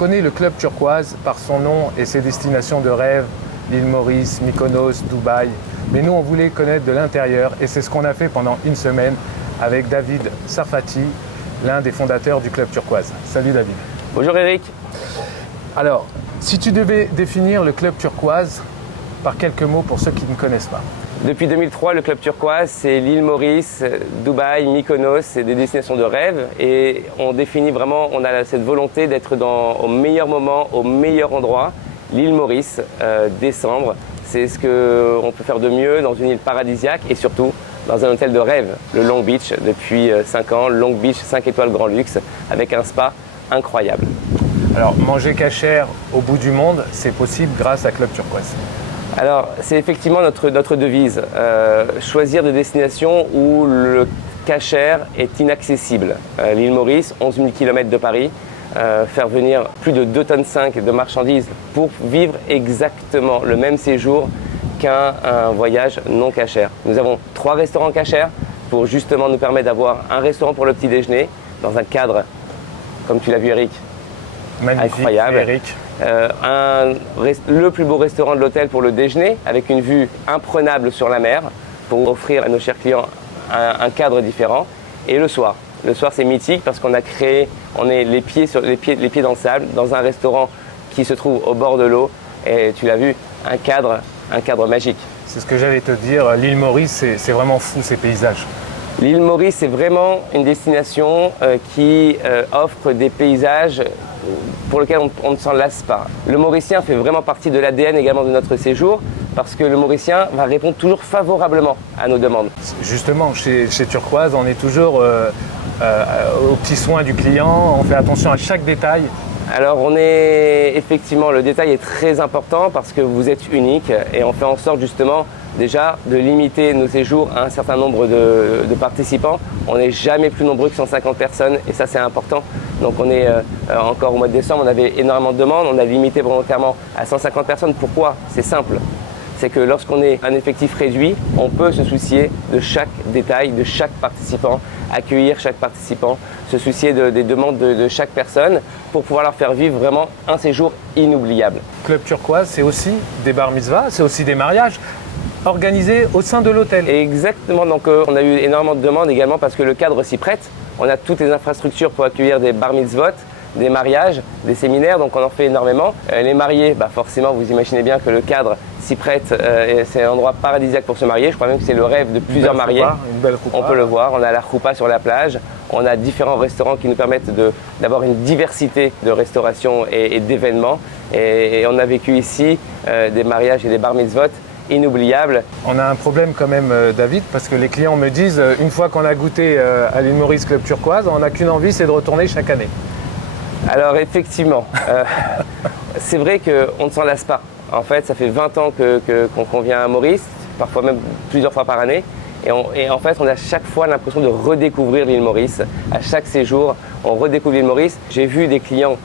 connaît le club turquoise par son nom et ses destinations de rêve, l'île Maurice, Mykonos, Dubaï. Mais nous, on voulait connaître de l'intérieur et c'est ce qu'on a fait pendant une semaine avec David Sarfati, l'un des fondateurs du club turquoise. Salut David. Bonjour Eric. Alors, si tu devais définir le club turquoise par quelques mots pour ceux qui ne connaissent pas. Depuis 2003, le club turquoise, c'est l'île Maurice, Dubaï, Mykonos, c'est des destinations de rêve et on définit vraiment, on a cette volonté d'être au meilleur moment, au meilleur endroit. L'île Maurice, décembre, c'est ce qu'on peut faire de mieux dans une île paradisiaque et surtout dans un hôtel de rêve, le Long Beach, depuis 5 ans, Long Beach 5 étoiles grand luxe avec un spa incroyable. Alors, manger cachère au bout du monde, c'est possible grâce à Club Turquoise. Alors, c'est effectivement notre devise, choisir des destinations où le cachère est inaccessible. L'île Maurice, 11 000 km de Paris, faire venir plus de 2,5 tonnes de marchandises pour vivre exactement le même séjour qu'un voyage non cachère. Nous avons 3 restaurants cachères pour justement nous permettre d'avoir un restaurant pour le petit déjeuner dans un cadre, comme tu l'as vu Eric, magnifique, incroyable. Eric. Le plus beau restaurant de l'hôtel pour le déjeuner avec une vue imprenable sur la mer pour offrir à nos chers clients un cadre différent. Et le soir c'est mythique parce qu'on a créé, on est les pieds dans le sable dans un restaurant qui se trouve au bord de l'eau et tu l'as vu, un cadre magique. C'est ce que j'allais te dire, l'île Maurice, c'est vraiment fou ces paysages. L'île Maurice, c'est vraiment une destination qui offre des paysages pour lesquels on ne s'en lasse pas. Le Mauricien fait vraiment partie de l'ADN également de notre séjour parce que le Mauricien va répondre toujours favorablement à nos demandes. Justement, chez Turquoise, on est toujours aux petits soins du client, on fait attention à chaque détail. Alors effectivement, le détail est très important parce que vous êtes unique et on fait en sorte justement déjà de limiter nos séjours à un certain nombre de participants. On n'est jamais plus nombreux que 150 personnes et ça c'est important. Donc on est encore au mois de décembre, on avait énormément de demandes, on a limité volontairement à 150 personnes. Pourquoi? C'est simple. C'est que lorsqu'on est un effectif réduit, on peut se soucier de chaque détail, de chaque participant, accueillir chaque participant, se soucier des demandes de chaque personne pour pouvoir leur faire vivre vraiment un séjour inoubliable. Club Turquoise, c'est aussi des bar mitzvahs, c'est aussi des mariages organisés au sein de l'hôtel. Exactement, donc on a eu énormément de demandes également parce que le cadre s'y prête. On a toutes les infrastructures pour accueillir des bar mitzvot, des mariages, des séminaires, donc on en fait énormément. Les mariés, forcément, vous imaginez bien que le cadre s'y prête, et c'est un endroit paradisiaque pour se marier. Je crois même que c'est le rêve de plusieurs mariés. Une belle choupa. On peut le voir, on a la choupa sur la plage, on a différents restaurants qui nous permettent d'avoir une diversité de restauration et d'événements. Et on a vécu ici des mariages et des bar mitzvot inoubliables. On a un problème quand même, David, parce que les clients me disent, une fois qu'on a goûté à l'île Maurice Club Turquoise, on n'a qu'une envie, c'est de retourner chaque année. Alors effectivement, c'est vrai qu'on ne s'en lasse pas. En fait, ça fait 20 ans qu'on vient à Maurice, parfois même plusieurs fois par année. Et en fait, on a chaque fois l'impression de redécouvrir l'île Maurice. À chaque séjour, on redécouvre l'île Maurice. J'ai vu des clients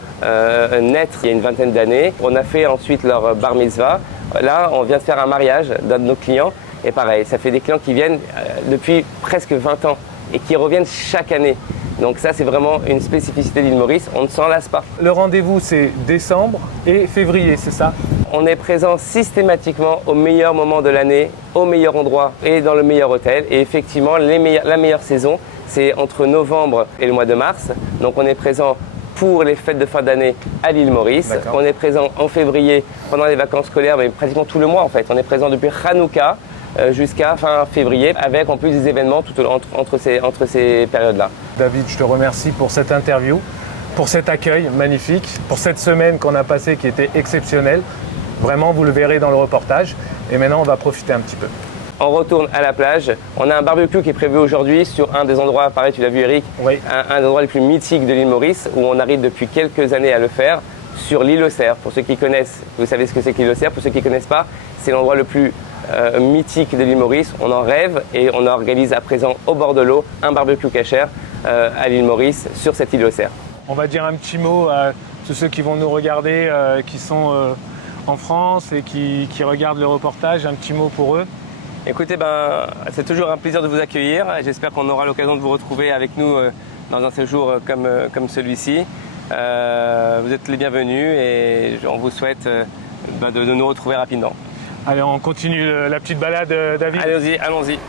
naître il y a une vingtaine d'années. On a fait ensuite leur bar mitzvah. Là, on vient de faire un mariage d'un de nos clients. Et pareil, ça fait des clients qui viennent depuis presque 20 ans et qui reviennent chaque année. Donc ça, c'est vraiment une spécificité de l'île Maurice, on ne s'en lasse pas. Le rendez-vous, c'est décembre et février, c'est ça? On est présent systématiquement au meilleur moment de l'année, au meilleur endroit et dans le meilleur hôtel. Et effectivement, la meilleure saison, c'est entre novembre et le mois de mars. Donc on est présent pour les fêtes de fin d'année à l'île Maurice. On est présent en février pendant les vacances scolaires, mais pratiquement tout le mois en fait. On est présent depuis Hanouka jusqu'à fin février, avec en plus des événements entre ces périodes-là. David, je te remercie pour cette interview, pour cet accueil magnifique, pour cette semaine qu'on a passée qui était exceptionnelle. Vraiment, vous le verrez dans le reportage. Et maintenant, on va profiter un petit peu. On retourne à la plage. On a un barbecue qui est prévu aujourd'hui sur un des endroits, pareil, tu l'as vu Eric, oui. un des endroits les plus mythiques de l'île Maurice, où on arrive depuis quelques années à le faire, sur l'île aux Cerfs. Pour ceux qui connaissent, vous savez ce que c'est que l'île aux Cerfs. Pour ceux qui ne connaissent pas, c'est l'endroit le plus mythique de l'île Maurice. On en rêve et on organise à présent au bord de l'eau un barbecue cachère à l'île Maurice sur cette île aux Cerfs. On va dire un petit mot à tous ceux qui vont nous regarder, qui sont en France et qui regardent le reportage, un petit mot pour eux. Écoutez, c'est toujours un plaisir de vous accueillir. J'espère qu'on aura l'occasion de vous retrouver avec nous dans un séjour comme celui-ci. Vous êtes les bienvenus et on vous souhaite de nous retrouver rapidement. Allez, on continue la petite balade, David. Allons-y, allons-y.